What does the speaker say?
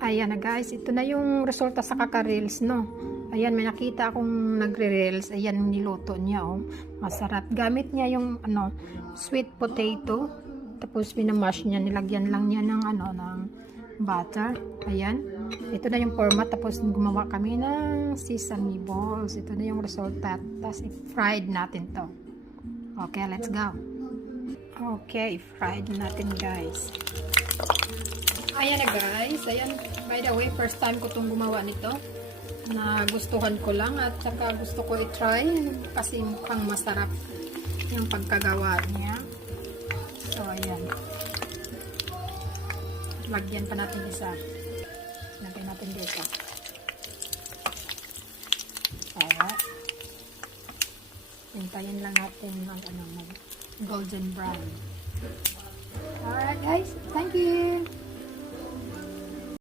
Ayan na guys, ito na yung resulta sa kaka-reels, no. Ayan, may nakita akong nagre-reels. Ayan, niluto niya, oh. Masarap. Gamit niya yung, sweet potato. Tapos, pinamash niya. Nilagyan lang niya ng, ng butter. Ayan. Ito na yung format. Tapos, gumawa kami ng sesame balls. Ito na yung resulta. Tapos, i-fried natin to. Okay, let's go. Okay, fried natin, guys. Ayan na guys, ayan, by the way, first time ko itong gumawa nito, na gustuhan ko lang at saka gusto ko i-try kasi mukhang masarap yung pagkagawa niya. So ayan, lagyan pa natin isa, lagyan natin dito. Alright, hintayin lang natin mag golden brown. Alright guys, thank you.